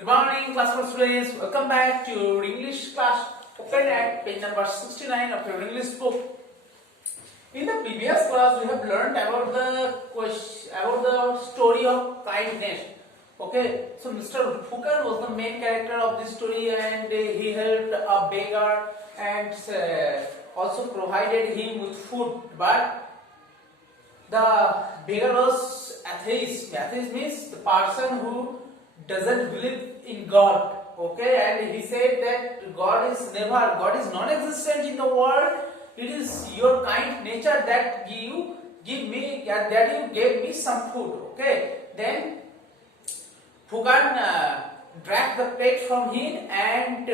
Good morning, class 4 students. Welcome back to your English class. Open at page number 69 of your English book. In the previous class, we have learned about the story of kindness. Okay, so Mr. Fukan was the main character of this story, and he helped a beggar and also provided him with food. But the beggar was atheist. Atheist means the person who doesn't believe in God. Okay, and he said that God is non-existent in the world. It is your kind nature that you gave me some food. Okay, then Fukan dragged the plate from him and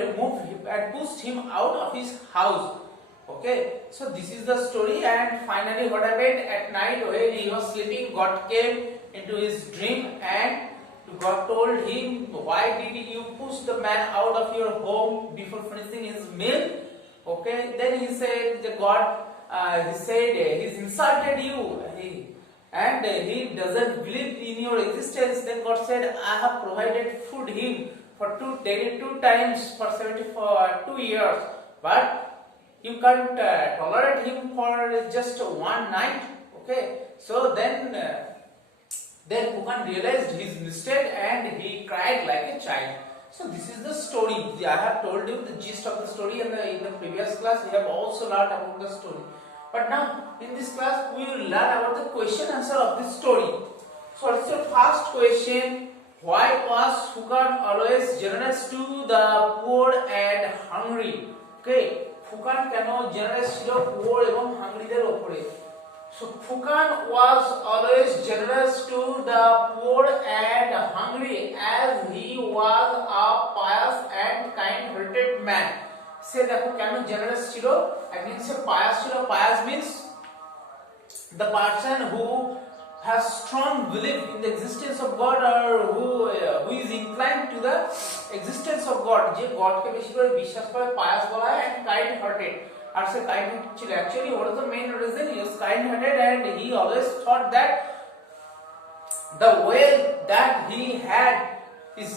pushed him out of his house. Okay, so this is the story, and finally what happened at night when he was sleeping, God came into his dream and God told him, why did you push the man out of your home before finishing his meal? Okay, then he said he's insulted you and he doesn't believe in your existence. Then God said, I have provided food him for two times for 2 years, but you can't tolerate him for just one night. Okay, so then Fukan realized his mistake and he cried like a child. So this is the story. I have told you the gist of the story in the previous class. We have also learned about the story. But now in this class we will learn about the question answer of this story. So it's the first question. Why was Fukan always generous to the poor and hungry? Okay, Fukan কেন generous ছিল poor এবং hungryদের উপরে? So Fukan was always generous to the poor and hungry as he was a pious and kind-hearted man. সে দেখো কেন generous ছিল? একদিন সে pious ছিল. Pious means the person who has strong belief in the existence of God, or who is inclined to the existence of God. যে গডকে বেশি করে বিশ্বাস করে pious বলা হয়, and kind-hearted. As a kind-hearted child. Actually, what is the main reason? He was kind-hearted and he always thought that the wealth that he had is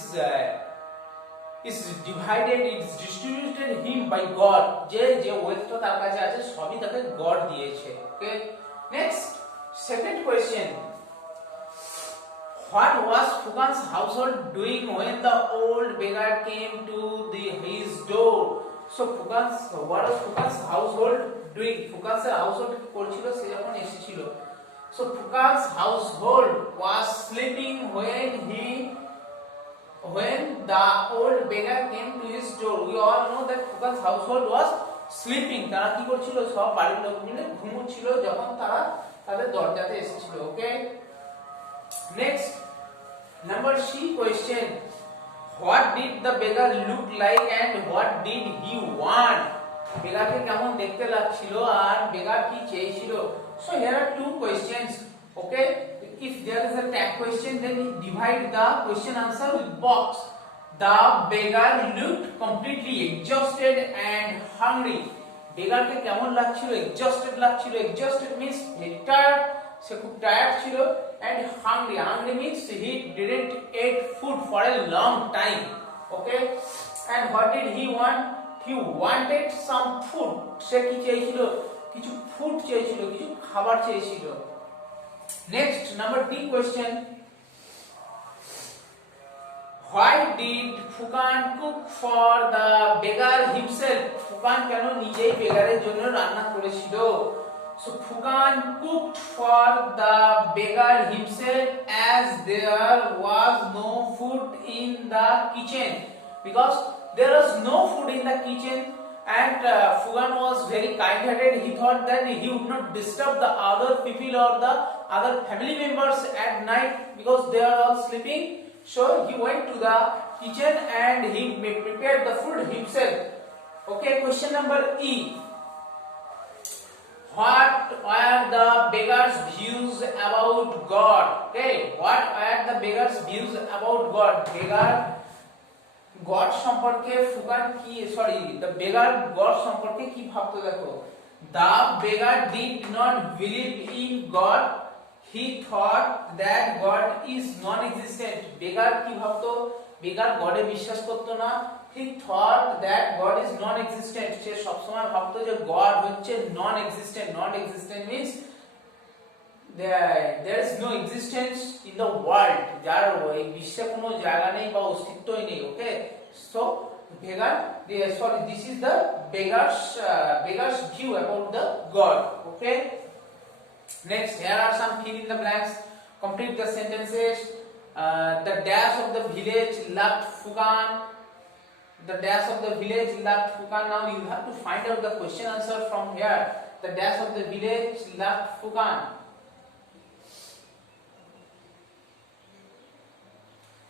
divided, is distributed him by God. যে wealth টা তার কাছে আছে সবই তাকে God দিয়েছে. Okay. Next, second question. What was Fukan's household doing when the old beggar came to his door? So what was Fukan's household doing? Fukan's household করছিল সে যখন এসেছিল. So Fukan's household was sleeping when the old beggar came to his door. We all know that Fukan's household was sleeping. তারা কি করছিল? সব বাড়ির লোক মিলে ঘুমোচ্ছিল যখন তারা তাদের দরজাতে এসেছিল. Okay. Next, number C question. What did the beggar look like and what did he want? বেগারকে কেমন দেখতে লাগছিল আর বেগার কি চেয়েছিল? So here are two questions. Okay, if there is a tag question, then divide the question answer with box. The beggar looked completely exhausted and hungry. বেগারকে কেমন লাগছিল? Exhausted লাগছিল. Exhausted means tired. সে খুব tired ছিল, and hungry means he didn't eat food for a long time. Okay, and what did he want? He wanted some food. সে কি চেয়েছিল? কিছু food চেয়েছিল, কিছু খাবার চেয়েছিল. Next, number D question. Why did Fukan cook for the beggar himself? Fukan কেন নিজেই বেগারের জন্য রান্না করেছিল? So Fukan cooked for the beggar himself as there was no food in the kitchen. Because there was no food in the kitchen, and Fukan was very kind-hearted. He thought that he would not disturb the other people or the other family members at night because they are all sleeping. So he went to the kitchen and he prepared the food himself. Okay, question number E. What were the beggar's views about God? Okay, what were the beggar's views about God? God সম্পর্কে ফুকান কি the beggar God সম্পর্কে কি ভাবতো দেখো. The beggar did not believe in God. He thought that God is non-existent. beggar কি ভাবতো? বেগার গডে বিশ্বাস করতো না। he thought that god is non existent, সে সব সময় ভাবতো যে গড হচ্ছে নন existent. Non existent means there is no existence in the world, যার এই বিশ্বে কোনো জায়গা নেই বা অস্তিত্বই নেই। ওকে, so begar, sorry, this is the begar's view about the god. Okay, next, here are some fill in the blanks. Complete the sentences. The dash of the village loved Fukan. The dash of the village loved Fukan. Now you have to find out the question answer from here. The dash of the village loved Fukan.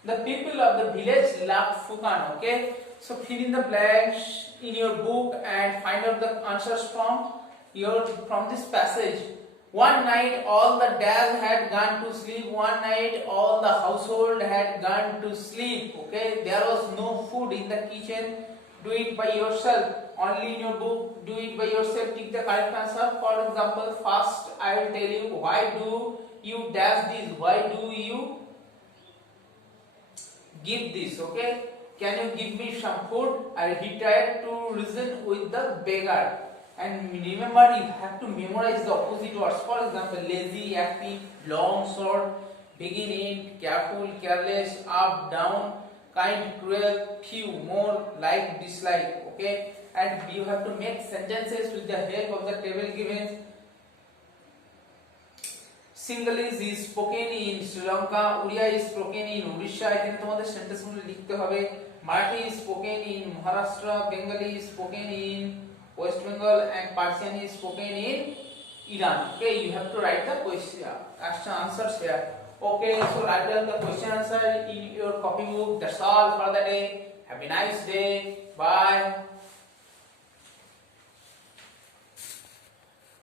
The people of the village loved Fukan. Okay, so fill in the blanks in your book and find out the answers from this passage. One night all the dash had gone to sleep. One night all the household had gone to sleep. Okay, there was no food in the kitchen. Do it by yourself. Only in your book. Do it by yourself. Take the correct answer. For example, first I will tell you, why do you dash this? Why do you give this? Okay, can you give me some food? And he tried to reason with the beggar. And remember, you have to memorize the opposite words. For example, lazy, active, long, short, beginning, careful, careless, up, down, kind, cruel, few, more, like, dislike. Okay, and you have to make sentences with the help of the table given. Sinhalese is spoken in Sri Lanka, Oriya is spoken in Odisha. এখানে তোমাদের sentence গুলো লিখতে হবে। Marathi is spoken in Maharashtra, Bengali is spoken in West Bengal, and Persian is spoken in Iran. Okay, you have to write the question answers here. Okay, so write down the question answer in your copy book. That's all for the day. Have a nice day. Bye.